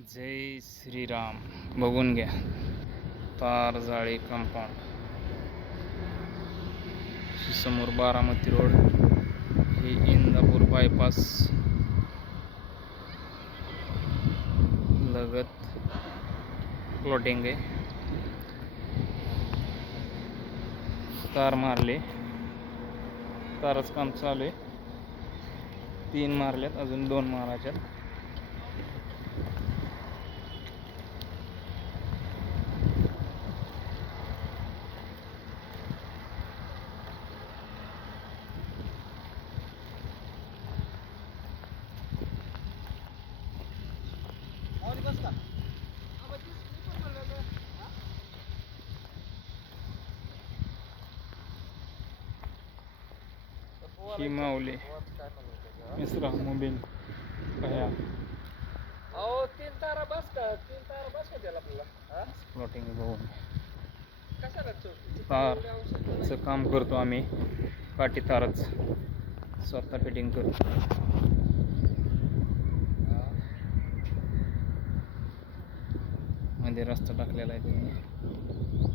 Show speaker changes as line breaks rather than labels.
जय श्रीराम. बघून घ्या. तार जाळी कंपाऊंड. समोर बारामती रोड. हे इंदापूर बायपास लगत प्लॉटिंग आहे. तार मारले. तारच काम चालू आहे. तीन मारल्यात अजून दोन मारायच्यात. ही माऊली. मिश्रा मोबिल. भया
अहो तीन तारा बस का? तीन तारा बस का त्याला आपल्याला?
प्लॉटिंग बघून तारचं काम करतो आम्ही. काठी तारच. स्वतः फिटिंग करतो. मध्ये रस्ता टाकलेला आहे. त्यांनी